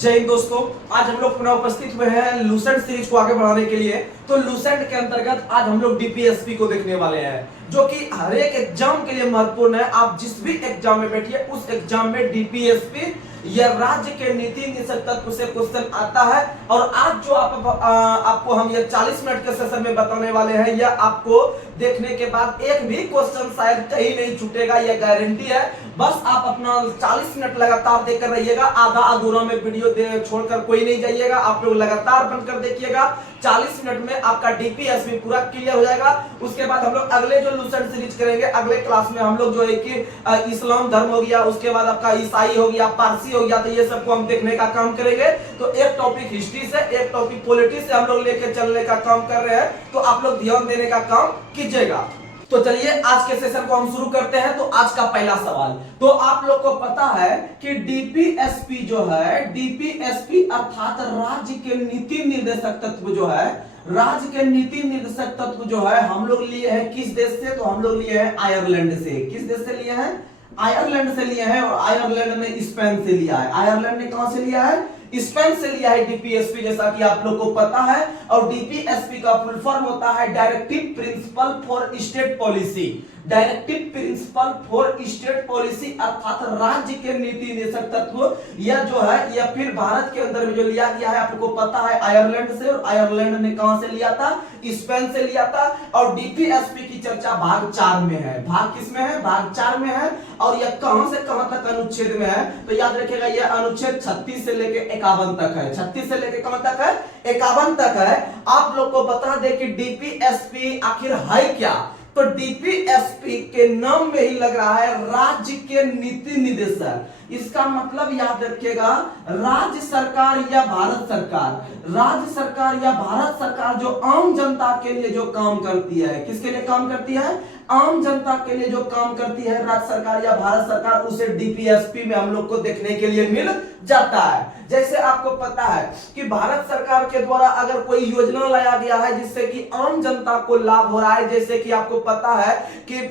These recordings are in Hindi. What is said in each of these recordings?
जय हिंद दोस्तों, आज हम लोग पुनः उपस्थित हुए हैं लूसेंट सीरीज को आगे बढ़ाने के लिए। तो लूसेंट के अंतर्गत आज हम लोग डीपीएसपी को देखने वाले हैं, जो कि हर एक एग्जाम के लिए महत्वपूर्ण है। आप जिस भी एग्जाम में बैठिए, उस एग्जाम में डीपीएसपी यह राज्य के नीति निषेध तत्व से क्वेश्चन आता है। और आज जो आपको हम ये 40 मिनट के सेशन में बताने वाले हैं, यह आपको देखने के बाद एक भी क्वेश्चन शायद कहीं नहीं छूटेगा, यह गारंटी है। बस आप अपना 40 मिनट लगातार देखकर रहिएगा, आधा अधूरा में वीडियो छोड़कर कोई नहीं जाइएगा। आप लोग लगातार बनकर देखिएगा, 40 मिनट में आपका डीपीएसपी पूरा क्लियर हो जाएगा। उसके बाद हम लोग अगले जो लूसेंट सीरीज करेंगे, अगले क्लास में हम लोग जो है कि इस्लाम धर्म हो गया, उसके बाद आपका ईसाई हो गया, पारसी हो गया, तो ये सबको हम देखने का काम करेंगे। तो एक टॉपिक हिस्ट्री से, एक टॉपिक पॉलिटिक्स से हम लोग लेके चलने का काम कर रहे हैं, तो आप लोग ध्यान देने का काम कीजिएगा। तो चलिए आज के सेशन को हम शुरू करते हैं। तो आज का पहला सवाल, तो आप लोग को पता है कि डीपीएसपी जो है, डीपीएसपी अर्थात राज्य के नीति निर्देशक तत्व जो है, राज्य के नीति निर्देशक तत्व जो है हम लोग लिए हैं किस देश से? तो हम लोग लिए हैं आयरलैंड से। किस देश से लिए हैं? आयरलैंड से लिए हैं। और आयरलैंड ने स्पेन से लिया है। आयरलैंड ने कहां से लिया है? स्पेन से लिया है डीपीएसपी, जैसा कि आप लोग को पता है। और डीपीएसपी का फुल फॉर्म होता है directive principle for state policy. Directive principle for state policy अर्थात राज्य के नीति निर्देशक तत्व, यह जो है यह फिर भारत के अंदर में जो लिया गया है, आप लोग को पता है आयरलैंड से। और आयरलैंड ने कहां से लिया था? स्पेन से लिया था। और डीपीएसपी की चर्चा भाग 4 में है। भाग किस में है? भाग 4 में है। और यह कहां से कहां तक अनुच्छेद में है? तो याद रखिएगा, यह अनुच्छेद 36 से लेके 51 तक है। 36 से लेके कहां तक है? 51 तक है। आप लोग को बता दें कि डीपीएसपी आखिर है क्या? तो डीपीएसपी के नाम में ही लग रहा है राज्य के नीति निर्देशक। इसका मतलब याद रखिएगा, राज्य सरकार या भारत सरकार, राज्य सरकार या भारत सरकार जो आम जनता के लिए जो काम करती है, किसके लिए काम करती है? आम जनता के लिए जो काम करती है राज्य सरकार या भारत सरकार, उसे डीपीएसपी में हम लोग को देखने के लिए मिल जाता है। जैसे आपको पता है कि भारत सरकार के द्वारा अगर कोई योजना लाया गया है जिससे कि आम जनता को लाभ हो रहा है, जैसे कि आपको पता है कि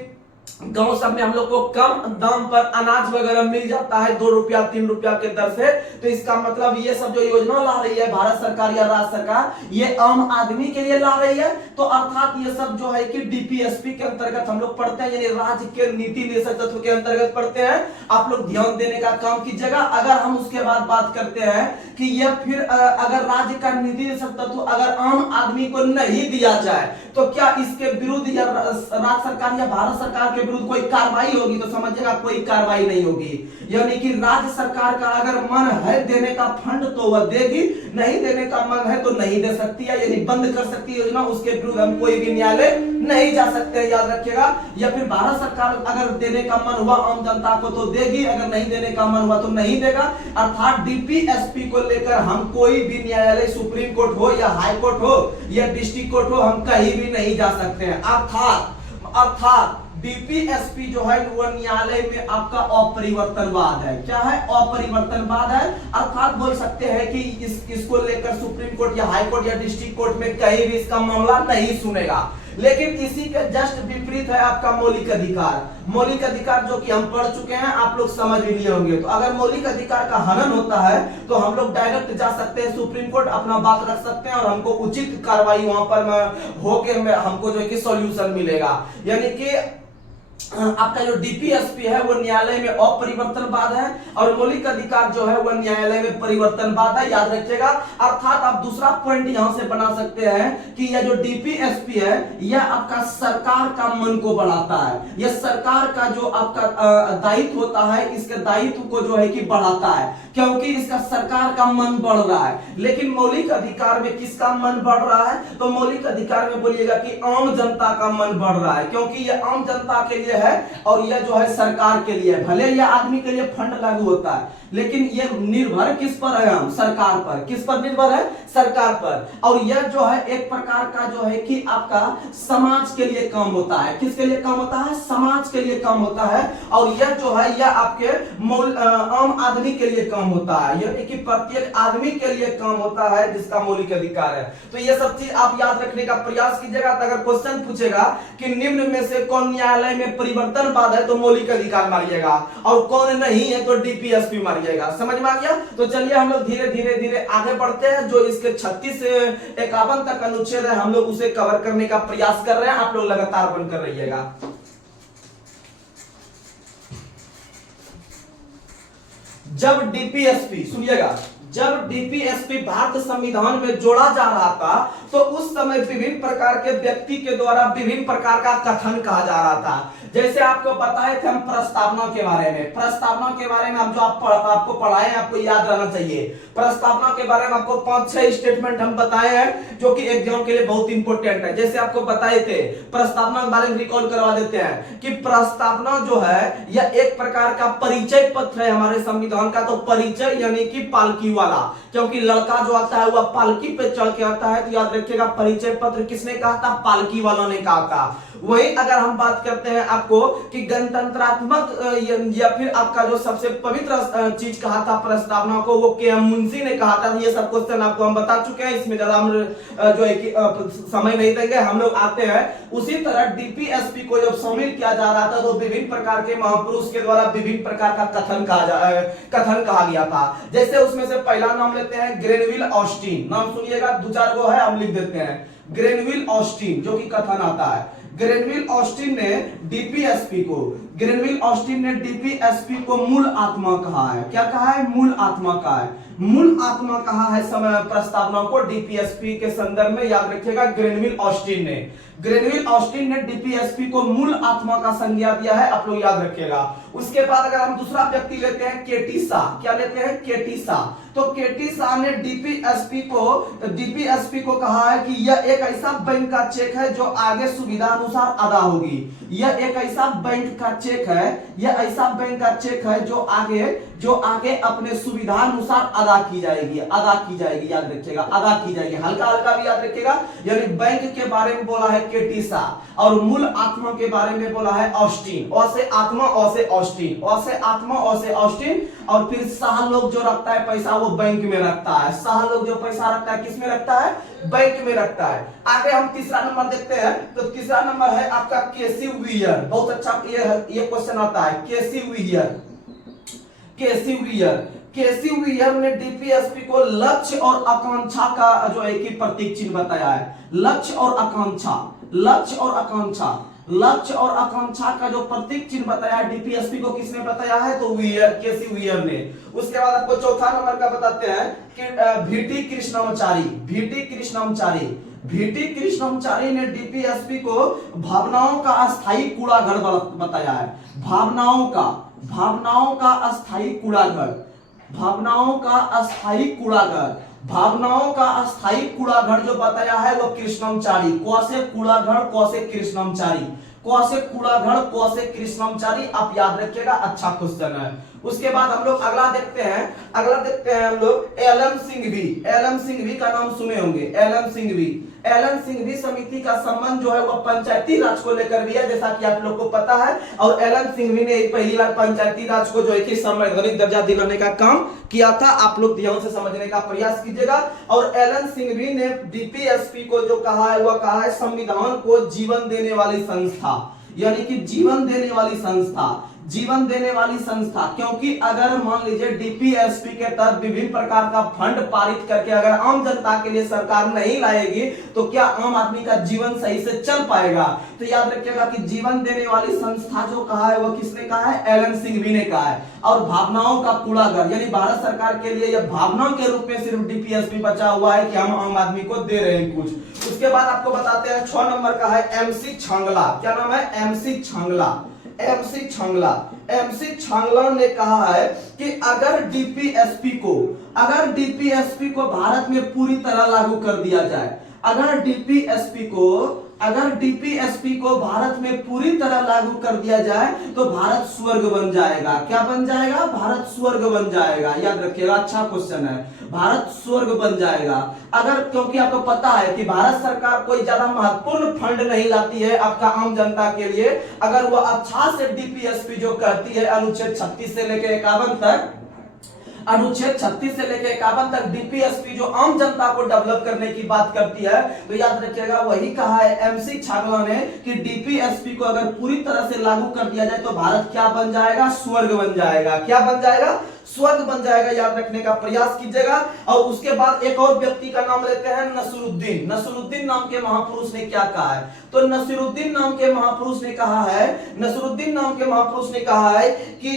गांव सब में हम लोग को कम दाम पर अनाज वगैरह मिल जाता है, 2 रुपया 3 रुपया के दर से। तो इसका मतलब ये सब जो योजना ला रही है भारत सरकार या राज्य सरकार, ये आम आदमी के लिए ला रही है। तो अर्थात ये सब जो है कि डीपीएसपी के अंतर्गत हम लोग पढ़ते हैं, यानी राज्य के नीति निर्देशक तत्व के अंतर्गत पढ़ते हैं। आप लोग ध्यान देने का काम कीजिएगा। अगर हम उसके बाद बात करते हैं कि यह फिर अगर राज्य का नीति निर्देशक तत्व अगर आम आदमी को नहीं दिया जाए, तो क्या इसके विरुद्ध या राज्य सरकार या भारत सरकार के विरुद्ध कोई कार्रवाई होगी? तो समझिएगा कोई कार्रवाई नहीं होगी। यानी कि राज्य सरकार का अगर मन है देने का फंड तो वह देगी, नहीं देने का मन है तो नहीं दे सकती है, यानी बंद कर सकती है योजना। उसके विरुद्ध हम कोई भी न्यायालय नहीं जा सकते, याद रखिएगा। या फिर भारत सरकार अगर देने का मन हुआ आम जनता को तो देगी, अगर नहीं देने का मन हुआ तो नहीं देगा। अर्थात डीपीएसपी को लेकर हम कोई भी न्यायालय, सुप्रीम कोर्ट हो या हाई कोर्ट हो या डिस्ट्रिक्ट कोर्ट हो, हम कहीं भी नहीं जा सकते हैं। अर्थात डीपीएसपी जो है वो न्यायालय में आपका अपरिवर्तनवाद है। क्या है? अपरिवर्तनवाद है। अर्थात बोल सकते हैं कि इसको लेकर सुप्रीम कोर्ट या हाई कोर्ट या डिस्ट्रिक्ट कोर्ट में कहीं भी इसका मामला नहीं सुनेगा। लेकिन इसी के जस्ट विपरीत है आपका मौलिक अधिकार। मौलिक अधिकार जो कि हम पढ़ चुके हैं, आप लोग समझ भी लिए होंगे। तो अगर मौलिक अधिकार का हनन होता है तो हम लोग डायरेक्ट जा सकते हैं सुप्रीम कोर्ट, अपना बात रख सकते हैं और हमको उचित कार्रवाई वहां पर होके हमको जो है कि सॉल्यूशन मिलेगा। यानी कि आपका जो डीपीएसपी है वो न्यायालय में अपरिवर्तनवाद है और मौलिक अधिकार जो है वो न्यायालय में परिवर्तनवाद है, याद रखिएगा। अर्थात आप दूसरा पॉइंट यहां से बना सकते हैं कि यह जो डीपीएसपी है यह आपका सरकार का मन को बढ़ाता है। यह सरकार का जो आपका दायित्व होता है, इसके दायित्व को जो है कि बढ़ाता है, क्योंकि इसका सरकार का मन बढ़ रहा है। लेकिन मौलिक अधिकार में किसका मन बढ़ रहा है? तो मौलिक अधिकार में बोलिएगा कि आम जनता का मन बढ़ रहा है, क्योंकि यह आम जनता के लिए है और यह जो है सरकार के लिए। भले यह आदमी के लिए फंड लागू होता है, लेकिन यह निर्भर किस पर है? हम सरकार पर। किस पर निर्भर है? सरकार पर। और यह जो है एक प्रकार का जो है कि आपका समाज के लिए काम होता है। किसके लिए काम होता है? समाज के लिए काम होता है। और यह जो है यह आपके आम आदमी के लिए काम होता है, यानी कि प्रत्येक आदमी के लिए काम होता है जिसका मौलिक अधिकार है। तो यह सब चीज आप याद रखने का प्रयास कीजिएगा। अगर क्वेश्चन पूछेगा कि निम्न में से कौन न्यायालय में परिवर्तनवाद है तो मौलिक अधिकार मारिएगा, और कौन नहीं है तो डीपीएसपी मारिएगा। समझ में आ गया? तो चलिए हम लोग धीरे धीरे धीरे आगे बढ़ते हैं। जो इसके 36 से 51 तक अनुच्छेद है हम लोग उसे कवर करने का प्रयास कर रहे हैं, आप लोग लगातार बनकर रहिएगा। जब डीपीएसपी, सुनिएगा, जब डीपीएसपी भारत संविधान में जोड़ा जा रहा था तो उस समय विभिन्न प्रकार के व्यक्ति के द्वारा विभिन्न प्रकार का कथन कहा जा रहा था। जैसे आपको बताए थे हम प्रस्तावना के बारे में, प्रस्तावना के बारे में हम जो आपको पढ़ाए आपको याद रहना चाहिए। प्रस्तावना के बारे में आपको 5-6 स्टेटमेंट हम बताए हैं जो कि एग्जाम के लिए बहुत इंपॉर्टेंट है। जैसे आपको बताए थे, प्रस्तावना के बारे में रिकॉल करवा देते हैं कि प्रस्तावना जो है यह एक प्रकार का परिचय पत्र है हमारे संविधान का। तो परिचय यानी कि पालकी वाला, क्योंकि लड़का जो आता है वह पालकी पे चढ़ के आता है, तो याद रखिएगा परिचय पत्र किसने कहा था? पालकी वालों ने कहा था। वही अगर हम बात करते हैं आपको कि गणतंत्रात्मक या फिर आपका जो सबसे पवित्र चीज कहा था प्रस्तावना को, वो के मुंशी ने कहा था। ये सब क्वेश्चन आपको हम बता चुके हैं, इसमें ज्यादा हम जो है कि समय नहीं देंगे, हम लोग आते हैं। उसी तरह डीपीएसपी को जब शामिल किया जा रहा था तो विभिन्न प्रकार के महापुरुष के द्वारा विभिन्न प्रकार का कथन कहा गया था। जैसे उसमें से पहला नाम लेते हैं ग्रेनविल ऑस्टिन, नाम सुनिएगा, 2-4 गो है हम लिख देते हैं। ग्रेनविल ऑस्टिन जो कि कथन आता है। ग्रेनविल ऑस्टिन ने डीपीएसपी को मूल आत्मा कहा है। क्या कहा है? मूल आत्मा कहा है। मूल आत्मा कहा है समय प्रस्तावना को डीपीएसपी के संदर्भ में, याद रखिएगा ग्रेनविल ऑस्टिन ने डीपीएसपी को मूल आत्मा का संज्ञा दिया है, आप लोग याद रखिएगा। उसके बाद अगर हम दूसरा व्यक्ति लेते हैं केटी शाह, क्या लेते हैं? केटी शाह। तो केटी शाह ने डीपीएसपी को कहा है कि यह एक ऐसा बैंक का चेक है जो आगे सुविधा अनुसार अदा होगी। यह एक ऐसा बैंक का चेक है, यह ऐसा बैंक का चेक है जो आगे अपने सुविधा अनुसार अदा की जाएगी, याद रखिएगा, अदा की जाएगी। हल्का हल्का भी याद रखिएगा। यानी बैंक के बारे में बोला है केटी शाह और मूल आत्मा के बारे में बोला है ऑस्टिन। ओ से आत्मा, ओ से ऑस्टिन, ओ से आत्मा, ओ से ऑस्टिन। और फिर शाह लोग जो रखता है पैसा वो बैंक में रखता है। शाह लोग जो पैसा रखता है किस में रखता है? बैंक में रखता है। आगे हम तीसरा नंबर देखते हैं। तो तीसरा नंबर है आपका केसी वियर। बहुत अच्छा ये क्वेश्चन आता है। केसी वियर ने डीपीएसपी को लक्ष्य और आकांक्षा का जो है कि प्रतीक चिन्ह बताया है। लक्ष्य और आकांक्षा का जो प्रतीक चिन्ह बताया है डीपीएसपी को किसने बताया है? तो केसी वियर ने। उसके बाद आपको चौथा नंबर का बताते हैं कि भीटी कृष्णमाचारी ने डीपीएसपी को भावनाओं का अस्थायी कूड़ाघर बताया है। भावनाओं का अस्थायी कूड़ाघर जो बताया है वो कृष्णमाचारी। कौसे कृष्णमाचारी, आप याद रखिएगा, अच्छा क्वेश्चन है। उसके बाद हम लोग अगला देखते हैं हम लोग एलएम सिंघवी का नाम सुने होंगे। एलएम सिंघवी समिति का संबंध जो है वो पंचायती राज को लेकर भी है, जैसा कि आप लोग को पता है। और एलएम सिंघवी ने पहली बार पंचायती राज को जो है कि संवैधानिक दर्जा दिलाने का काम किया था। आप लोग ध्यान से समझने का प्रयास कीजिएगा। और एलएम सिंघवी ने डीपीएसपी को जो कहा है वह कहा है संविधान को जीवन देने वाली संस्था, यानी कि जीवन देने वाली संस्था। क्योंकि अगर मान लीजिए डीपीएसपी के तहत विभिन्न प्रकार का फंड पारित करके अगर आम जनता के लिए सरकार नहीं लाएगी तो क्या आम आदमी का जीवन सही से चल पाएगा? तो याद रखिएगा कि जीवन देने वाली संस्था जो कहा है वो किसने कहा है? एलएम सिंघवी ने कहा है। और भावनाओं का कूड़ाघर, यानी भारत सरकार के लिए यह भावना के रूप में सिर्फ डीपीएसपी बचा हुआ है कि हम आम आदमी को दे रहे हैं कुछ। उसके बाद आपको बताते हैं 6 नंबर का है एमसी छांगला। क्या नाम है? एमसी छांगला ने कहा है कि अगर डीपीएसपी को भारत में पूरी तरह लागू कर दिया जाए, अगर डीपीएसपी को भारत में पूरी तरह लागू कर दिया जाए तो भारत स्वर्ग बन जाएगा। क्या बन जाएगा? भारत स्वर्ग बन जाएगा। याद रखिएगा, अच्छा क्वेश्चन है। भारत स्वर्ग बन जाएगा अगर, क्योंकि आपको पता है कि भारत सरकार कोई ज्यादा महत्वपूर्ण फंड नहीं लाती है आपका आम जनता के लिए। अगर वो अच्छा से डीपीएसपी जो कहती है अनुच्छेद 36 से लेकर 51 तक, अनुच्छेद 36 से लेकर 51 तक डीपीएसपी जो आम जनता को डेवलप करने की बात करती है, तो याद रखिएगा वही कहा है एमसी छागला ने कि डीपीएसपी को अगर पूरी तरह से लागू कर दिया जाए तो भारत क्या बन जाएगा, स्वर्ग बन जाएगा। क्या बन जाएगा, स्वर्ग बन जाएगा। याद रखने का प्रयास कीजिएगा। और उसके बाद एक और व्यक्ति का नाम लेते हैं, नसीरुद्दीन। नसीरुद्दीन नाम के महापुरुष ने क्या कहा है, तो नसीरुद्दीन नाम के महापुरुष ने कहा है, नसीरुद्दीन नाम के महापुरुष ने कहा है कि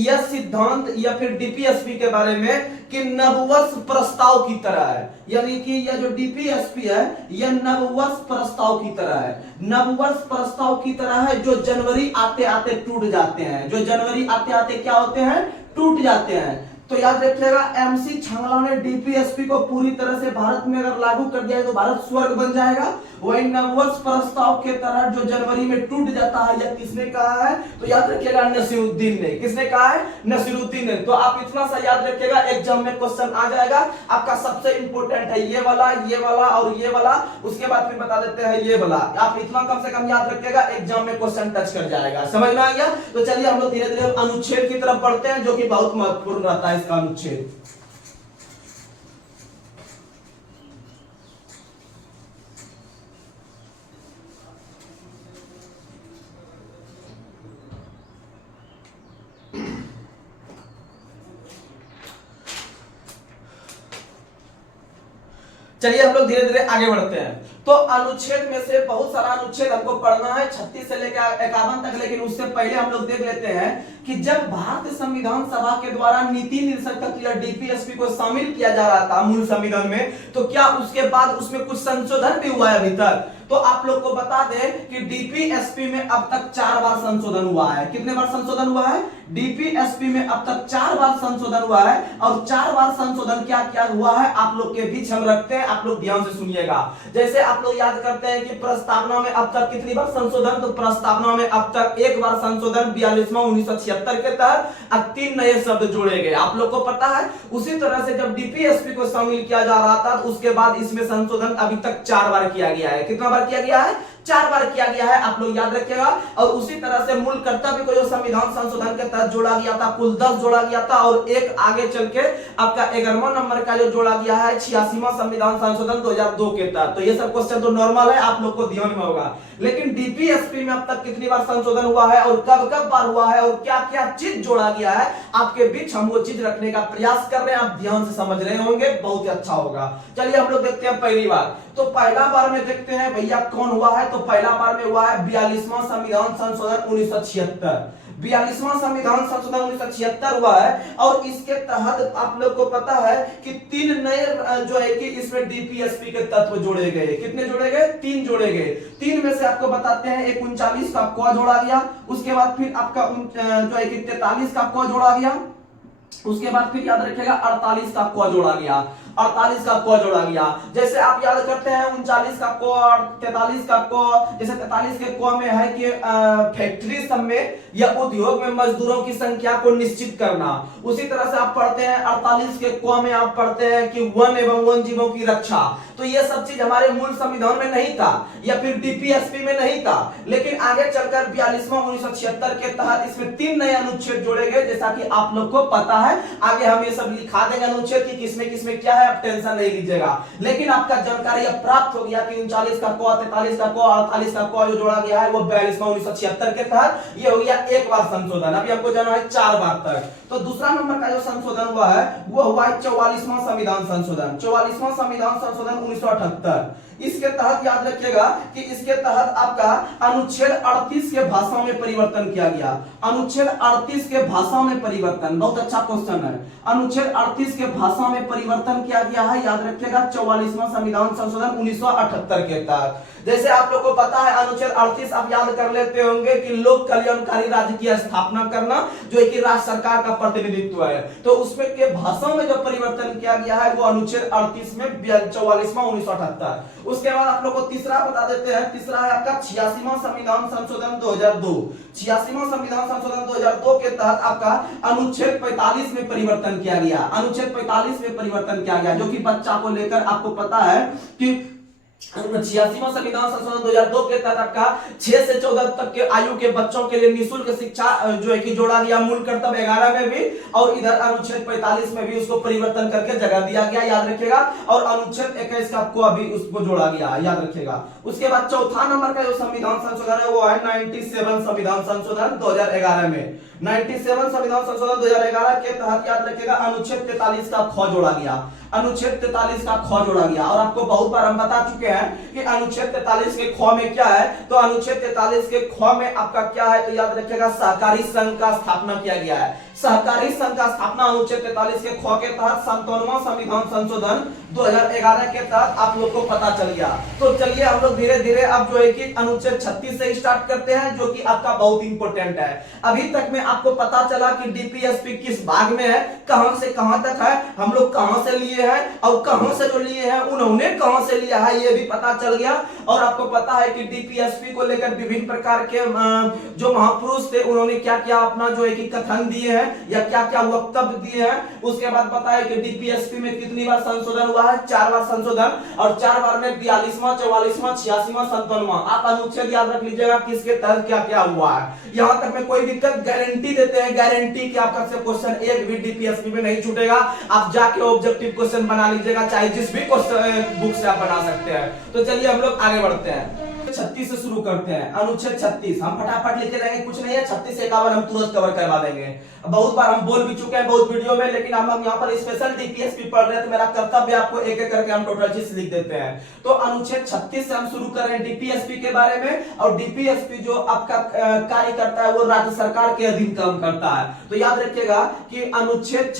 यह सिद्धांत या फिर डीपीएसपी के बारे में कि नववर्ष प्रस्ताव की तरह है, यानी कि यह जो डीपीएसपी है यह नववर्ष प्रस्ताव की तरह है। नववर्ष प्रस्ताव की तरह है जो जनवरी आते आते टूट जाते हैं, जो जनवरी आते आते क्या होते हैं, टूट जाते हैं। तो याद रखिएगा एमसी छांगला ने डीपीएसपी को पूरी तरह से भारत में अगर लागू कर दिया है तो भारत स्वर्ग बन जाएगा। वही नववर्ष प्रस्ताव के तरह जो जनवरी में टूट जाता है, यह किसने कहा है, तो याद रखिएगा नसीरुद्दीन ने। किसने कहा है, नसीरुद्दीन ने। तो आप इतना सा याद रखिएगा, एग्जाम में क्वेश्चन आ जाएगा आपका। सबसे इंपॉर्टेंट है ये वाला और ये वाला, उसके बाद फिर बता देते हैं ये वाला। आप इतना कम से कम याद रखिएगा, एग्जाम में क्वेश्चन टच कर जाएगा। समझ में आ गया। तो चलिए हम लोग धीरे धीरे अनुच्छेद की तरफ बढ़ते हैं, जो कि बहुत महत्वपूर्ण रहता है इसका अनुच्छेद। चलिए हम लोग धीरे धीरे आगे बढ़ते हैं। तो अनुच्छेद में से बहुत सारा अनुच्छेद हमको पढ़ना है 36 से लेकर 51 तक, लेकिन उससे पहले हम लोग देख लेते हैं कि जब भारतीय संविधान सभा के द्वारा नीति निर्देशक या डीपीएसपी को शामिल किया जा रहा था मूल संविधान में, तो क्या उसके बाद उसमें कुछ संशोधन भी हुआ है अभी तक? तो आप लोग को बता दें कि डीपीएसपी में अब तक 4 बार संशोधन हुआ है। कितने बार संशोधन हुआ है? डीपीएसपी में अब तक 4 बार संशोधन हुआ है। और 4 बार संशोधन क्या क्या हुआ है आप लोग के बीच हम रखते हैं, आप लोग ध्यान से सुनिएगा। जैसे आप लोग याद करते हैं कि प्रस्तावना में अब तक कितनी बार संशोधन, तो प्रस्तावना में अब तक 1 बार संशोधन 42वां 1976 के तहत, अब 3 नए शब्द जोड़े गए, आप लोग को पता है। उसी तरह से जब डीपीएसपी को शामिल किया जा रहा था, उसके बाद इसमें संशोधन अभी तक 4 बार किया गया है। कितना बार किया गया है? 4 बार किया गया है, आप लोग याद रखिएगा। और उसी तरह से मूल कर्तव्य को जो संविधान संशोधन के तहत जोड़ा गया था, कुल 10 जोड़ा गया था, और एक आगे चल के आपका 11वां नंबर का जो जोड़ा गया है 86वां संविधान संशोधन 2002 के तहत। तो ये सब क्वेश्चन तो नॉर्मल है, आप लोग को ध्यान में होगा। लेकिन डीपीएसपी में अब तक कितनी बार संशोधन हुआ है और कब कब बार हुआ है और क्या क्या चीज जोड़ा गया है, आपके बीच हम वो चीज रखने का प्रयास कर रहे हैं। आप ध्यान से समझ रहे होंगे, बहुत अच्छा होगा। चलिए हम लोग देखते हैं पहली बार। तो पहला बार में देखते हैं भैया कौन हुआ है। तो पहला बार में हुआ है 42वां संविधान संशोधन 1976। 42वां संविधान संशोधन 1976 हुआ है। और इसके तहत आप लोग को पता है कि 3 नए जो है कि इसमें डीपीएसपी के तत्व जोड़े गए। कितने जोड़े गए? 3 जोड़े गए। 3 में से आपको बताते हैं, एक 39 का क जोड़ा गया, उसके बाद फिर आपका जो है कि 43 का क जोड़ा गया, उसके बाद फिर याद रखिएगा 48 का क जोड़ा गया, 48 का क जोड़ा गया। जैसे आप याद करते हैं 39 का क और 43 का क, जैसे 43 के क में है कि फैक्ट्री सब में या उद्योग में मजदूरों की संख्या को निश्चित करना। उसी तरह से आप पढ़ते हैं 48 के क में आप पढ़ते हैं कि वन एवं वन जीवों की रक्षा। तो ये सब चीज हमारे मूल संविधान में नहीं था या फिर डीपीएसपी में नहीं था, लेकिन आगे चलकर 42वां 1976 के तहत इसमें 3 नए अनुच्छेद जोड़े गए, जैसा कि आप लोग को पता है। आगे हम ये सब लिखा देंगे अनुच्छेद की किसमें किसमें क्या है, आप टेंशन नहीं लीजिएगा। लेकिन आपका जानकारी अब प्राप्त हो गया कि 39 का क, 43 का क, 48 का क जो जोड़ा गया है वो 42वां 1976 के तहत। ये हो गया 1 बार संशोधन। अभी हमको जाना है 4 बार तक। तो दूसरा नंबर का जो संशोधन हुआ है वो हुआ है 44वां संविधान संशोधन। 44वां संविधान संशोधन 1978। इसके तहत याद रखिएगा कि इसके तहत आपका अनुच्छेद 38 के भाषा में परिवर्तन किया गया। अनुच्छेद 38 के भाषा में परिवर्तन, बहुत अच्छा क्वेश्चन है। अनुच्छेद 38 के भाषा में परिवर्तन किया गया है, याद रखिएगा 44वां संविधान संशोधन 1978 के तहत। जैसे आप लोग को पता है अनुच्छेद 38 आप याद कर लेते होंगे कि लोक कल्याणकारी राज्य की स्थापना करना, जो कि राज्य सरकार का प्रतिनिधित्व है। तो उसमें के भाषा में जो परिवर्तन किया गया है वो अनुच्छेद 38 में 44वां 1978। उसके बाद आप लोग को तीसरा बता देते हैं। तीसरा है आपका 86वां संविधान संशोधन 2002। 86वां संविधान संशोधन 2002 के तहत आपका अनुच्छेद 45 में परिवर्तन किया गया। अनुच्छेद 45 में परिवर्तन किया गया, जो कि बच्चा को लेकर आपको पता है कि छियासीवां संविधान संशोधन 2002 के तहत आपका 6 से 14 तक के आयु के बच्चों के लिए निःशुल्क शिक्षा जो है कि जोड़ा गया। मूल कर्तव्य 11 में भी और इधर अनुच्छेद 45 में भी उसको परिवर्तन करके जगह दिया गया, याद रखिएगा। और अनुच्छेद 21 का को अभी उसको जोड़ा गया, याद रखिएगा। उसके बाद चौथा नंबर का जो संविधान संशोधन है वो है 97 संविधान संशोधन 2011 में। 97 संविधान संशोधन 2011 के तहत याद रखिएगा अनुच्छेद 43 का ख जोड़ा गया। अनुच्छेद 43 का ख जोड़ा गया। और आपको बहुत बार हम बता चुके हैं कि अनुच्छेद 43 के ख में क्या है। तो अनुच्छेद 43 के ख में आपका क्या है, तो याद रखिएगा सहकारी संघ का स्थापना किया गया है। सहकारी संघ का स्थापना अनुच्छेद 43 के ख के तहत 57वां संविधान संशोधन 2011 के तहत आप लोग को पता चल गया। तो चलिए हम लोग धीरे धीरे अब जो है कि अनुच्छेद 36 से स्टार्ट करते हैं, जो कि आपका बहुत इंपॉर्टेंट है। अभी तक में आपको पता चला कि डीपीएसपी किस भाग में है, कहां से कहां तक है, हम लोग कहां से लिए हैं और कहां से जो लिए हैं उन्होंने कहां से लिया है, ये भी पता चल गया। और आपको पता है कि डीपीएसपी को लेकर विभिन्न प्रकार के जो महापुरुष थे उन्होंने क्या क्या अपना जो है कि कथन दिए हैं या क्या क्या वक्तव्य दिए हैं। उसके बाद पता है कि डीपीएसपी में कितनी बार संशोधन हुआ है, 4 बार संशोधन, और 4 बार में 42वां 44वां 86वां 57वां। आप अनुच्छेद याद रख लीजिएगा किसके तहत क्या क्या हुआ है। यहां तक में कोई दिक्कत, गारंटी देते हैं, गारंटी कि आपका से क्वेश्चन एक भी डीपीएसपी में नहीं छूटेगा। आप जाके ऑब्जेक्टिव क्वेश्चन बना लीजिएगा, चाहे जिस भी क्वेश्चन बुक से आप बना सकते हैं। तो चलिए हम लोग आगे बढ़ते हैं, 36 से शुरू करते हैं। अनुच्छेद 36 हम फटाफट लिखे रहेंगे, कुछ नहीं है। 36 से 51 हम तुरंत कवर करवा देंगे। बहुत बार हम बोल भी चुके हैं बहुत वीडियो में, लेकिन हम यहाँ पर स्पेशल डीपीएसपी पढ़ रहे हैं तो मेरा कर्तव्य आपको एक एक करके हम टोटल चीज लिख देते हैं। तो अनुच्छेद 36 से हम शुरू कर रहे हैं डीपीएसपी के बारे में। और डीपीएसपी जो आपका कार्य करता है वो राज्य सरकार के अधीन काम करता है। तो याद रखिएगा कि अनुच्छेद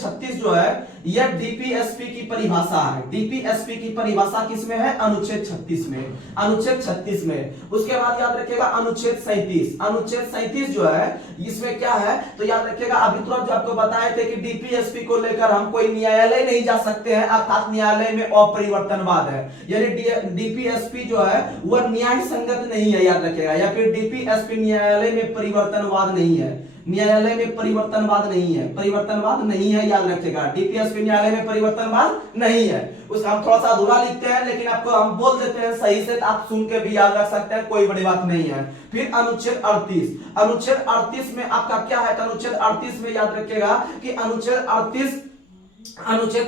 36 जो है यह डीपीएसपी की परिभाषा है। डीपीएसपी की परिभाषा किसमें है, अनुच्छेद 36 में, अनुच्छेद 36 में। उसके बाद याद रखिएगा अनुच्छेद 37 जो है इसमें क्या है, तो याद रखिएगा अभी तुरंत जो आपको बताए थे कि डीपीएसपी को लेकर हम कोई न्यायालय नहीं जा सकते हैं, अर्थात न्यायालय में अपरिवर्तनवाद है। यानी डीपीएसपी जो है वह न्याय संगत नहीं है, याद रखिएगा। या फिर डीपीएसपी न्यायालय में परिवर्तनवाद नहीं है, न्यायालय में परिवर्तनवाद नहीं है, परिवर्तनवाद नहीं है, याद रखिएगा। डीपीएसपी न्यायालय में परिवर्तनवाद नहीं है। उसका हम थोड़ा सा अधूरा लिखते हैं, लेकिन आपको हम बोल देते हैं सही से, आप सुन के भी याद रख सकते हैं, कोई बड़ी बात नहीं है। फिर अनुच्छेद 38 में आपका क्या है, तो अनुच्छेद 38 में याद रखिएगा कि अनुच्छेद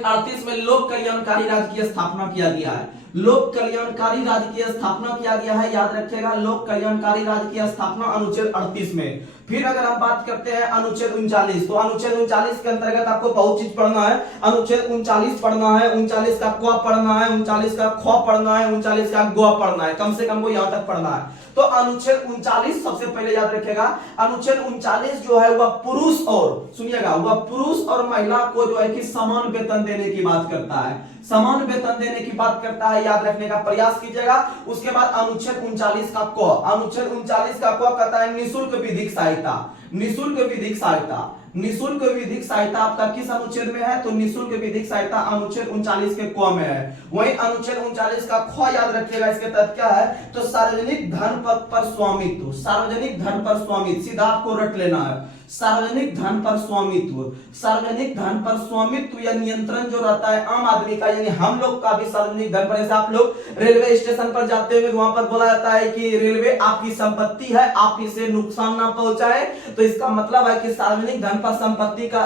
38 में लोक कल्याणकारी राज्य की स्थापना किया गया है। लोक कल्याणकारी राज्य की स्थापना किया गया है, याद रखिएगा। लोक कल्याणकारी राज्य की स्थापना अनुच्छेद 38 में। फिर अगर हम बात करते हैं अनुच्छेद 39, तो अनुच्छेद 39 के अंतर्गत आपको बहुत चीज पढ़ना है। अनुच्छेद 39 पढ़ना है, 39 का क पढ़ना है, 39 का ख पढ़ना है, 39 का ग पढ़ना है, कम से कम वो यहां तक पढ़ना है। तो अनुच्छेद 39 सबसे पहले याद रखिएगा। अनुच्छेद 39 जो है वह पुरुष और, सुनिएगा, वह पुरुष और महिला को जो है कि समान वेतन देने की बात करता है, समान वेतन देने की बात करता है, याद रखने का प्रयास कीजिएगा। उसके बाद अनुच्छेद 39 का क, अनुच्छेद 39 का क कहता है निःशुल्क विधिक सहायता। निःशुल्क विधिक सहायता, निःशुल्क विधिक सहायता आपका किस अनुच्छेद में है, तो निःशुल्क विधिक सहायता अनुच्छेद 39 के क में है। वहीं अनुच्छेद 39 का ख याद रखिएगा, इसके तहत क्या है, तो सार्वजनिक धन पर स्वामित्व, सार्वजनिक धन पर स्वामित्व, सीधा आपको रट लेना है। सार्वजनिक धन पर स्वामित्व, सार्वजनिक धन पर स्वामित्व या नियंत्रण जो रहता है आम आदमी का, यानी हम लोग का भी सार्वजनिक धन पर। ऐसे आप लोग रेलवे स्टेशन पर जाते हुए वहां पर बोला जाता है कि रेलवे आपकी संपत्ति है, आप इसे नुकसान ना पहुंचाए। तो इसका मतलब है कि सार्वजनिक धन पर संपत्ति का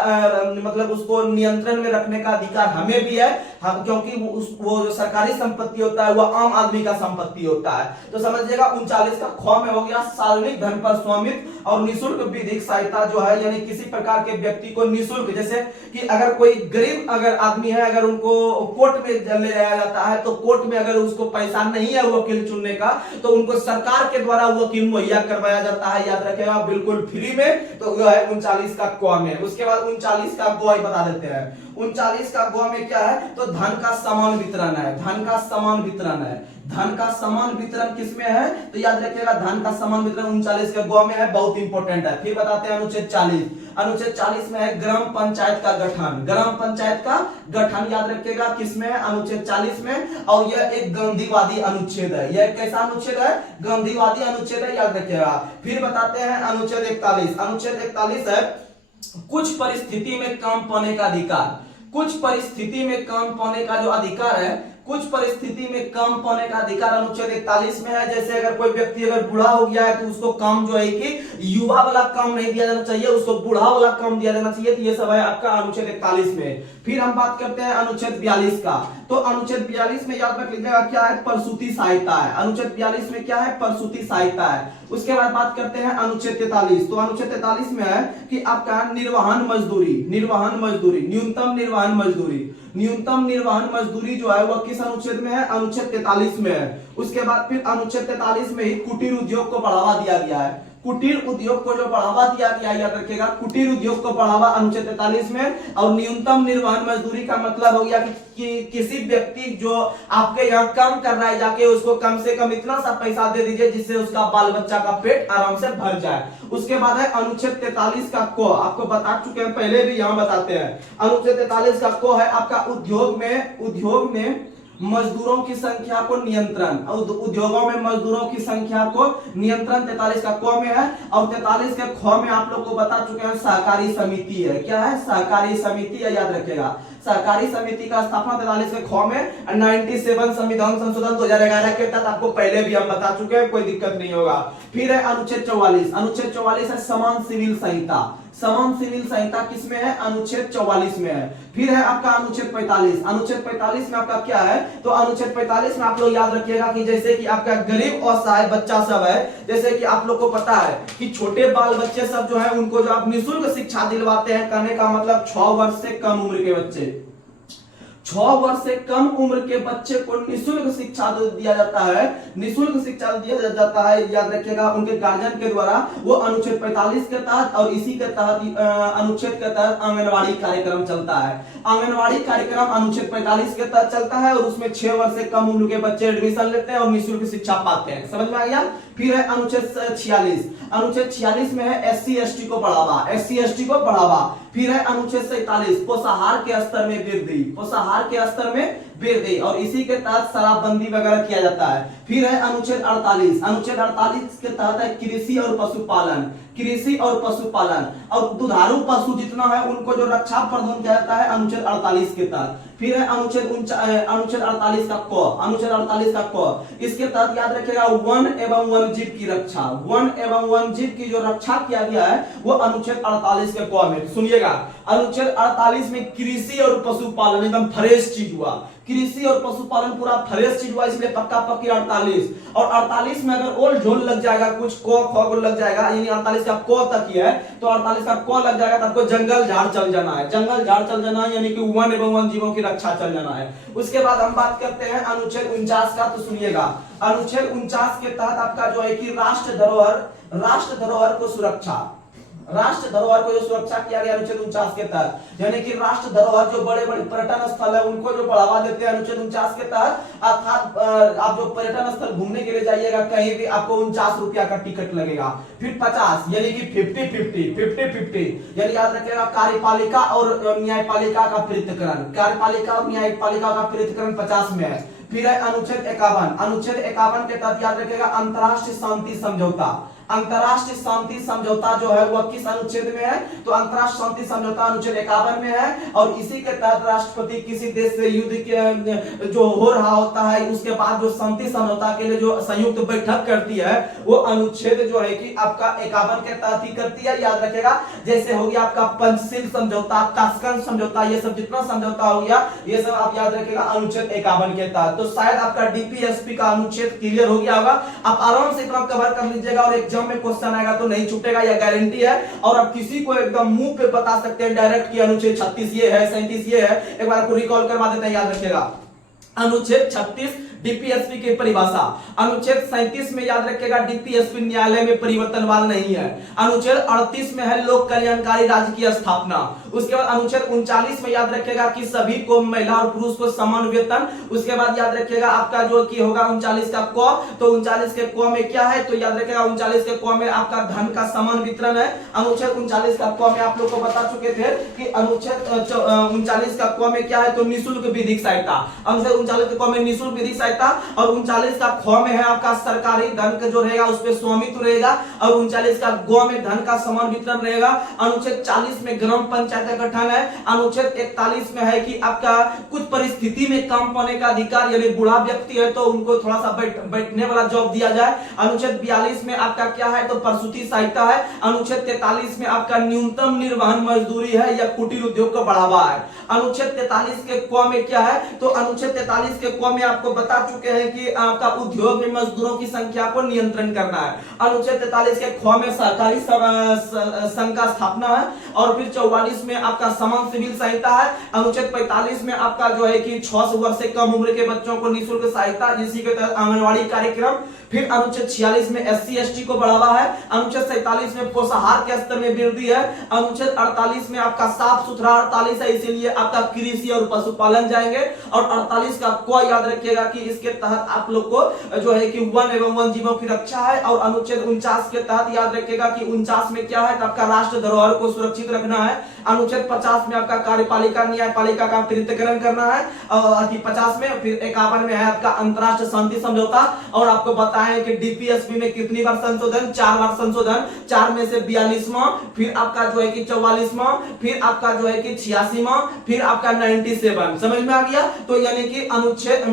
मतलब उसको नियंत्रण में रखने का अधिकार हमें भी है, क्योंकि वो जो सरकारी संपत्ति होता है वो आम आदमी का संपत्ति होता है। तो समझिएगा 39 का ख में हो गया सार्वजनिक धन पर स्वामित्व और निःशुल्क विधिक सहायता जो है, यानी किसी प्रकार के व्यक्ति को निःशुल्क, जैसे कि अगर कोई गरीब अगर आदमी है, अगर उनको कोर्ट में ले जाया जाता है, तो कोर्ट में अगर उसको पैसा नहीं है वकील चुनने का, तो उनको सरकार के द्वारा वकील मुहैया करवाया जाता है, याद रखेगा, बिल्कुल फ्री में। तो वह है 39 का क में। उसके बाद 39 का ग बता देते हैं। 39 का ग में क्या है, तो धन का समान वितरण है, धन का समान वितरण है। धन का समान वितरण किसमें है, तो याद रखिएगा धन का समान वितरण 39 के ग में है, बहुत इंपॉर्टेंट है। फिर बताते हैं अनुच्छेद 40। अनुच्छेद 40 में है ग्राम पंचायत का गठन, ग्राम पंचायत का गठन याद रखिएगा किसमें है, अनुच्छेद 40 में। और यह एक गांधीवादी अनुच्छेद है, यह कैसा अनुच्छेद है, गांधीवादी अनुच्छेद है, याद रखिएगा। फिर बताते हैं अनुच्छेद 41। अनुच्छेद 41 है कुछ परिस्थिति में काम पाने का अधिकार, कुछ परिस्थिति में काम पाने का जो अधिकार है, कुछ परिस्थिति में काम पाने का अधिकार अनुच्छेद 41 में है। जैसे अगर कोई व्यक्ति अगर बूढ़ा हो गया है तो उसको काम जो है कि युवा वाला काम नहीं दिया जाना चाहिए, उसको बूढ़ा वाला काम दिया जाना चाहिए। तो ये सब है आपका अनुच्छेद 41 में। फिर हम बात करते हैं अनुच्छेद 42 का। तो अनुच्छेद 42 में याद रख लीजिएगा क्या है, प्रसूति सहायता है। अनुच्छेद 42 में क्या है, प्रसूति सहायता है। उसके बाद बात करते हैं अनुच्छेद 43। तो अनुच्छेद 43 में है कि आपका निर्वहन मजदूरी, निर्वहन मजदूरी, न्यूनतम निर्वहन मजदूरी, न्यूनतम निर्वहन मजदूरी जो है वह किस अनुच्छेद में है, अनुच्छेद 43 में है। उसके बाद फिर अनुच्छेद 43 में ही कुटीर उद्योग को बढ़ावा दिया गया है। कुटीर उद्योग को जो बढ़ावा दिया गया, याद रखिएगा, कुटीर उद्योग को बढ़ावा अनुच्छेद 43 में। और न्यूनतम निर्वहन मजदूरी का मतलब हो गया कि किसी व्यक्ति जो आपके यहाँ काम कर रहा है जाके उसको कम से कम इतना सा पैसा दे दीजिए जिससे उसका बाल बच्चा का पेट आराम से भर जाए। उसके बाद है अनुच्छेद 43 का को, आपको बता चुके हैं पहले भी, यहाँ बताते हैं। अनुच्छेद 43 का को है आपका उद्योग में मजदूरों की संख्या को नियंत्रण, उद्योगों में मजदूरों की संख्या को नियंत्रण 43 का क में है। और 43 के ख में आप लोग को बता चुके हैं सहकारी समिति है। क्या है, सहकारी समिति है, याद रखिएगा। सहकारी समिति का स्थापना 43 के ख में 97 संविधान संशोधन 2011 के तहत आपको पहले भी हम बता चुके हैं, कोई दिक्कत नहीं होगा। फिर है अनुच्छेद 44। अनुच्छेद 44 है समान सिविल संहिता। समान सिविल संहिता किसमें है, अनुच्छेद 44 में है। फिर है आपका अनुच्छेद 45। अनुच्छेद 45 में आपका क्या है, तो अनुच्छेद 45 में आप लोग याद रखिएगा कि जैसे कि आपका गरीब असहाय बच्चा सब है, जैसे कि आप लोग को पता है कि छोटे बाल बच्चे सब जो है उनको जो आप निःशुल्क शिक्षा दिलवाते हैं, कहने का मतलब 6 वर्ष से कम उम्र के बच्चे, 6 वर्ष से कम उम्र के बच्चे को निःशुल्क शिक्षा दिया जाता है, निःशुल्क शिक्षा दिया जाता है, याद रखिएगा, उनके गार्जियन के द्वारा। वो अनुच्छेद 45 के तहत और इसी के तहत अनुच्छेद के तहत आंगनवाड़ी कार्यक्रम चलता है। आंगनवाड़ी कार्यक्रम अनुच्छेद 45 के तहत चलता है और उसमें 6 वर्ष से कम उम्र के बच्चे एडमिशन लेते हैं और निःशुल्क शिक्षा पाते हैं। समझ में आ गया। फिर है अनुच्छेद 46। अनुच्छेद 46 में है SC/ST को बढ़ावा, SC/ST को बढ़ावा। फिर है अनुच्छेद 47 पोषाहार के स्तर में वृद्धि, पोषाहार के स्तर में वृद्धि, और इसी के तहत शराबबंदी वगैरह किया जाता है। फिर है अनुच्छेद 48। अनुच्छेद 48 के तहत है कृषि और पशुपालन, कृषि और पशुपालन, और दुधारू पशु जितना है उनको जो रक्षा प्रदान किया जाता है अनुच्छेद 48 के तहत। फिर है अनुच्छेद 48 का क, अनुच्छेद 48 का क, इसके तहत याद रखिएगा वन एवं वन जीव की रक्षा, वन एवं वन जीव की जो रक्षा किया गया है वो अनुच्छेद 48 के क में। सुनिएगा, अनुच्छेद 48 में कृषि और पशुपालन एकदम फ्रेश चीज हुआ, कृषि और पशुपालन पूरा फ्रेश चीज हुआ, इसलिए पक्का पक्की 48। और 48 में अगर ओल ढोल लग जाएगा, कुछ को ख लग जाएगा, यानी 48 का क तक ही है, तो 48 का क लग जाएगा तो आपको जंगल झाड़ चल जाना है, जंगल झाड़ चल जाना है, यानी कि वन एवं वन जीवों की रक्षा चल जाना है। उसके बाद हम बात करते हैं अनुच्छेद 49 का। तो सुनिएगा, अनुच्छेद 49 के तहत आपका जो है कि राष्ट्र धरोहर को सुरक्षा, राष्ट्र धरोहर को जो सुरक्षा किया गया अनुच्छेद 49 के तहत, यानी कि राष्ट्र धरोहर जो बड़े बड़े पर्यटन स्थल है उनको जो बढ़ावा देते हैं अनुच्छेद 49 के तहत। अर्थात आप जो पर्यटन स्थल घूमने के लिए जाइएगा कहीं भी आपको 49 रुपया का टिकट लगेगा। फिर 50 यानी कि 50-50 यानी याद रखिएगा कार्यपालिका और न्यायपालिका का पृथक्करण, कार्यपालिका और न्यायपालिका का पृथक्करण 50 में है। फिर है अनुच्छेद 51। अनुच्छेद 51 के तहत याद रखिएगा अंतरराष्ट्रीय शांति समझौता, अंतरराष्ट्रीय शांति समझौता जो है वह किस अनुच्छेद में है, तो अंतरराष्ट्रीय शांति समझौता अनुच्छेद 51 में है। और इसी के तहत राष्ट्रपति किसी देश से युद्ध के जो हो रहा होता है उसके बाद जो शांति समझौता के लिए जो संयुक्त बैठक करती है वो अनुच्छेद जो है कि आपका 51 के तहत ही करती है। याद रखिएगा, जैसे हो गया आपका पंचशील समझौता, ताशकंद समझौता, ये सब जितना समझौता हो गया ये सब आप याद रखिएगा अनुच्छेद 51 के तहत। तो शायद आपका डीपीएसपी का अनुच्छेद क्लियर हो गया होगा, आप आराम से इतना कवर कर लीजिएगा और एग्जाम में क्वेश्चन आएगा तो नहीं छूटेगा, यह गारंटी है। और आप किसी को एकदम मुंह पे बता सकते हैं डायरेक्ट कि अनुच्छेद 36 ये है, 37 ये है। एक बार आपको रिकॉल करवा देते हैं, याद रखिएगा। अनुच्छेद 36 डीपीएसपी की परिभाषा, अनुच्छेद 37 में याद रखिएगा डीपीएसपी न्यायालय में परिवर्तनवाद नहीं है। अनुच्छेद 38 में है लोक कल्याणकारी राज्य की स्थापना। उसके बाद अनुच्छेद 39 में याद रखिएगा कि सभी को महिला और पुरुष को समान वेतन। उसके बाद याद रखिएगा आपका जो कि होगा 39 का क, तो 39 के क में क्या है, तो याद रखिएगा 39 के क में आपका धन का समान वितरण है। अनुच्छेद 39 का क में आप लोग को बता चुके थे कि अनुच्छेद 39 का क में क्या है, तो निःशुल्क विधिक सहायता। अनुच्छेद 39 के क में निःशुल्क विधिक सहायता, और 39 का ख में है आपका सरकारी धन का जो रहेगा उस पर स्वामित्व रहेगा, और 39 का ग में धन का समान वितरण रहेगा। अनुच्छेद 40 में ग्राम पंचायत का गठन है। अनुच्छेद 41 में है कि आपका कुछ परिस्थिति में काम पाने का अधिकार, यानी बूढ़ा व्यक्ति है तो उनको थोड़ा सा बैठने वाला जॉब दिया जाए। अनुच्छेद 42 में आपका क्या है तो प्रसूति सहायता है। अनुच्छेद 43 में आपका न्यूनतम निर्वहन मजदूरी है या कुटीर उद्योग का बढ़ावा है। अनुच्छेद 43 के क में क्या है तो अनुच्छेद 43 के क में आपको बता चुके हैं कि आपका उद्योग में मजदूरों की संख्या को नियंत्रण करना है। अनुच्छेद 43 के ख में सहकारी संघ का स्थापना है, और फिर 44 में आपका समान सिविल सहायता है। अनुच्छेद 45 में आपका जो है कि 6 वर्ष से कम उम्र के बच्चों को निःशुल्क सहायता, इसी के तहत आंगनवाड़ी कार्यक्रम। फिर अनुच्छेद 46 में SC ST को बढ़ावा है। अनुच्छेद 47 में पोषाहार के स्तर में वृद्धि है। अनुच्छेद 48 में आपका साफ सुथरा 48 है, इसीलिए आपका कृषि और पशुपालन जाएंगे। और 48 का को याद रखिएगा कि इसके तहत आप लोग को जो है कि वन एवं वन जीवों की रक्षा है। और अनुच्छेद 49 के तहत याद रखिएगा कि 49 में क्या है तो आपका राष्ट्र धरोहर को सुरक्षित रखना है। अनुच्छेद 50 में आपका कार्यपालिका न्यायपालिका का पृथक्करण करना है। और 50 में, फिर 51 में है आपका अंतरराष्ट्रीय शांति समझौता। और आपको बताएं कि डीपीएसपी में कितनी बार संशोधन, 4 बार संशोधन, 4 में से 42वां, फिर आपका जो है कि 44वां, फिर आपका जो है कि 86वां, फिर आपका 97। समझ में आ गया? तो यानी कि अनुच्छेद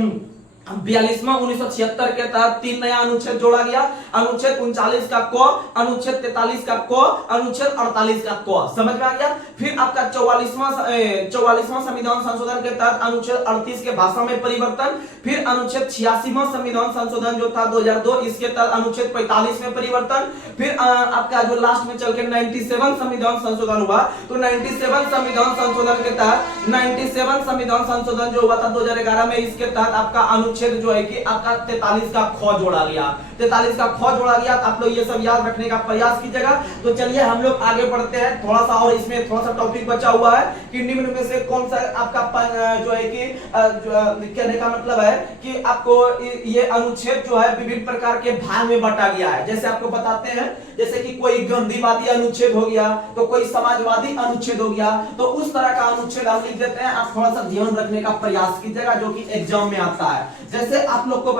42वां 1976 के तहत 3 नया अनुच्छेद जोड़ा गया। अनुच्छेद 39 का क, अनुच्छेद 43 का क, अनुच्छेद 48 का क। समझ में आ गया? फिर आपका 44वां संविधान संशोधन के तहत अनुच्छेद 38 के भाषा में परिवर्तन। फिर अनुच्छेद 86वां संविधान संशोधन जो था 2002, इसके तहत अनुच्छेद 45 में परिवर्तन। फिर आपका जो लास्ट में चल के 97 संविधान संशोधन हुआ, तो 97 संविधान संशोधन के तहत 97 संविधान संशोधन जो हुआ था 2011 में, इसके तहत आपका अनुच्छेद जो है कि आपका 43 का ख जोड़ा गया। 43 का ख जोड़ा गया। आप लोग ये सब याद रखने का प्रयास कीजिएगा। तो चलिए हम लोग आगे बढ़ते हैं थोड़ा सा, और इसमें थोड़ा सा टॉपिक बचा हुआ है कि निम्न में से कौन सा आपका जो है कि कहने का मतलब है कि आपको ये अनुच्छेद जो है विभिन्न प्रकार के भाग में बांटा गया है। जैसे आपको बताते हैं, जैसे कि कोई गांधीवादी अनुच्छेद हो गया, तो कोई समाजवादी अनुच्छेद हो गया, तो उस तरह का अनुच्छेद हम लिख देते हैं। आप थोड़ा सा ध्यान रखने का प्रयास कीजिएगा जो कि एग्जाम में आता है। जैसे आप लोग को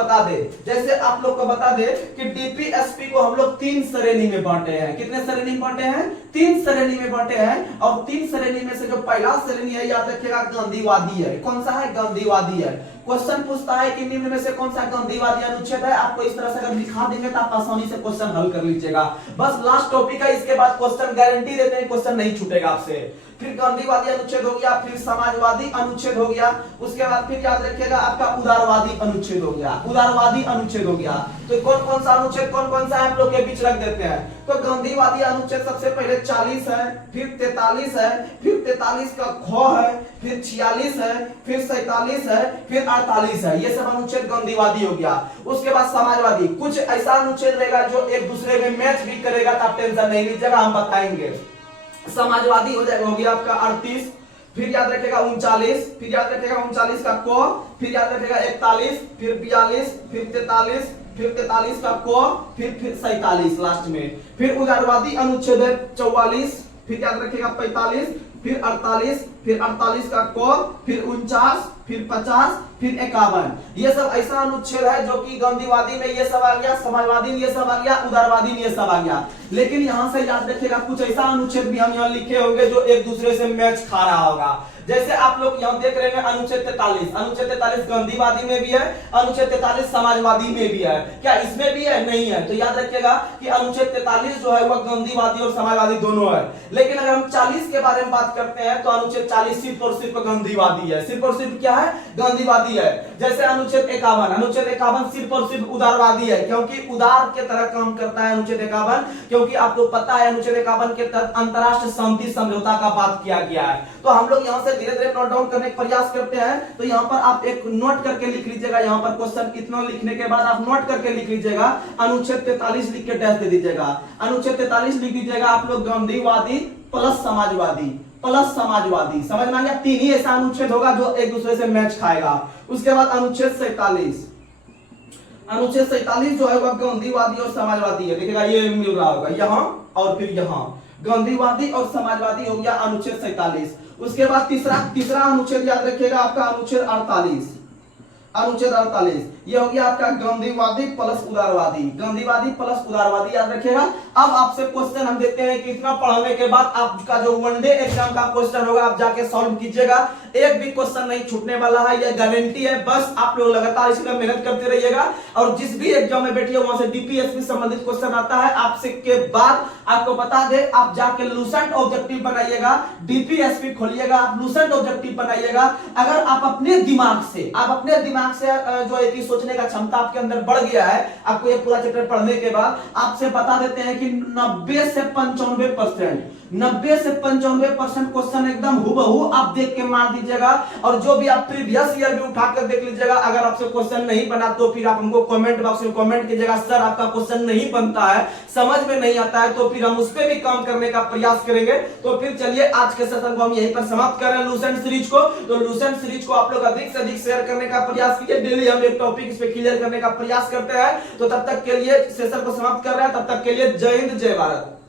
बता दे कि डीपीएसपी को हम लोग 3 श्रेणी में बांटे हैं। कितने श्रेणी में बांटे हैं? 3 श्रेणी में बांटे हैं। और 3 श्रेणी में से जो पहला श्रेणी है याद रखिएगा गांधीवादी है। कौन सा है? गांधीवादी है। क्वेश्चन पूछता है कि निम्न में से कौन सा गांधीवादी अनुच्छेद है। आपको इस तरह से अगर लिखा देंगे तो आप आसानी से क्वेश्चन हल कर लीजिएगा। बस लास्ट टॉपिक है, इसके बाद क्वेश्चन गारंटी देते हैं, क्वेश्चन नहीं छूटेगा आपसे। फिर गांधीवादी अनुच्छेद हो गया, फिर समाजवादी अनुच्छेद हो गया, उसके बाद फिर याद रखिएगा आपका उदारवादी अनुच्छेद हो गया। उदारवादी अनुच्छेद हो गया। तो कौन कौन सा अनुच्छेद कौन कौन सा है आप लोग के बीच रख देते हैं। तो गांधीवादी अनुच्छेद सबसे पहले 40 है, फिर 43 है, फिर 43 का ख है, फिर 46 है, फिर 47 है, फिर 48 है। ये सब अनुच्छेद गांधीवादी हो गया। उसके बाद समाजवादी, कुछ ऐसा अनुच्छेद रहेगा जो एक दूसरे में मैच भी करेगा, तो आप टेंशन नहीं लीजिएगा, हम बताएंगे। समाजवादी हो जाएगा, हो गया आपका 38, फिर याद रखेगा 39, फिर याद रखेगा 39 का क, फिर याद रखेगा 41, फिर 42, फिर 43, फिर 43 का क, फिर 47 लास्ट में। फिर उदारवादी अनुच्छेद है 44, फिर याद रखेगा 45, फिर 48, फिर 48 का क, फिर 49, फिर 50, फिर 51। ये सब ऐसा अनुच्छेद है जो कि गांधीवादी में ये सब आ गया, समाजवादी में ये सब आ गया, उदारवादी में ये सब आ गया। लेकिन यहां से याद रखिएगा कुछ ऐसा अनुच्छेद भी हम यहाँ लिखे होंगे जो एक दूसरे से मैच खा रहा होगा। जैसे आप लोग यहाँ देख रहे हैं अनुच्छेद 43, अनुच्छेद 43 गांधीवादी में भी है, अनुच्छेद 43 समाजवादी में भी है। क्या इसमें भी है? नहीं है। तो याद रखिएगा कि अनुच्छेद 43 जो है वह गांधीवादी और समाजवादी दोनों है। लेकिन अगर हम 40 के बारे में बात करते हैं तो अनुच्छेद 40 सिर्फ और सिर्फ गांधीवादी है। सिर्फ और सिर्फ क्या है? गांधीवादी है। जैसे अनुच्छेद 51, अनुच्छेद 51 सिर्फ और सिर्फ उदारवादी है, क्योंकि उदार के तरह काम करता है अनुच्छेद 51, क्योंकि आपको पता है अनुच्छेद 51 के तहत अंतरराष्ट्रीय शांति समझौता का बात किया गया है। तो हम लोग यहाँ से धीरे धीरे नोट डाउन करने का प्रयास करते हैं। तो यहाँ पर आप एक नोट करके लिख लीजिएगा। यहाँ पर क्वेश्चन इतना लिखने के बाद आप नोट करके लिख लीजिएगा। अनुच्छेद 43 लिख के डैश दे दीजिएगा। अनुच्छेद 43 लिख दीजिएगा आप लोग गांधीवादी प्लस समाजवादी प्लस समाजवादी। समझ में आ गया? 3 ही ऐसा अनुच्छेद होगा जो एक दूसरे से मैच खाएगा। उसके बाद अनुच्छेद 47, अनुच्छेद 47 जो है वह गांधीवादी और समाजवादी है। देखिएगा ये मिल रहा होगा यहाँ और फिर यहाँ, गांधीवादी और समाजवादी हो गया अनुच्छेद 47। उसके बाद तीसरा अनुच्छेद याद रखिएगा आपका अनुच्छेद 48। अनुच्छेद 48 ये हो गया आपका गांधीवादी प्लस उदारवादी, गांधीवादी प्लस उदारवादी याद रखिएगा। अब आपसे क्वेश्चन हम देते हैं कि इतना पढ़ने के बाद आपका जो वनडे एग्जाम का क्वेश्चन होगा आप जाके सॉल्व कीजिएगा, एक भी क्वेश्चन नहीं छूटने वाला है, यह गारंटी है। बस आप लोग लगातार इसमें मेहनत करते रहिएगा और जिस भी एग्जाम में बैठिए वहां से डीपीएसपी संबंधित क्वेश्चन आता है आपसे के बाद आपको बता दे, आप जाके लूसेंट ऑब्जेक्टिव बनाइएगा, डीपीएसपी खोलिएगा, आप लूसेंट ऑब्जेक्टिव बनाइएगा। अगर आप अपने दिमाग से जो है कि सोचने का क्षमता आपके अंदर बढ़ गया है, आपको ये पूरा चैप्टर पढ़ने के बाद आपसे बता देते हैं कि 90 से 95% क्वेश्चन एकदम हुबहू आप देख के मार दीजिएगा। और जो भी आप प्रीवियस ईयर भी उठाकर देख लीजिएगा, अगर आपसे क्वेश्चन नहीं बना तो फिर आप हमको कमेंट बॉक्स में कमेंट कीजिएगा, सर आपका क्वेश्चन नहीं बनता है, समझ में नहीं आता है, तो फिर हम उस पर भी काम करने का प्रयास करेंगे। तो फिर चलिए आज के सेशन को हम यहीं पर समाप्त कर रहे हैं लूसेंट सीरीज को। तो लूसेंट सीरीज को आप लोग अधिक से अधिक शेयर करने का प्रयास कीजिए, डेली हम एक टॉपिक इस पे क्लियर करने का प्रयास करते हैं। तो तब तक के लिए सेशन को समाप्त कर रहे हैं, तब तक के लिए जय हिंद जय भारत।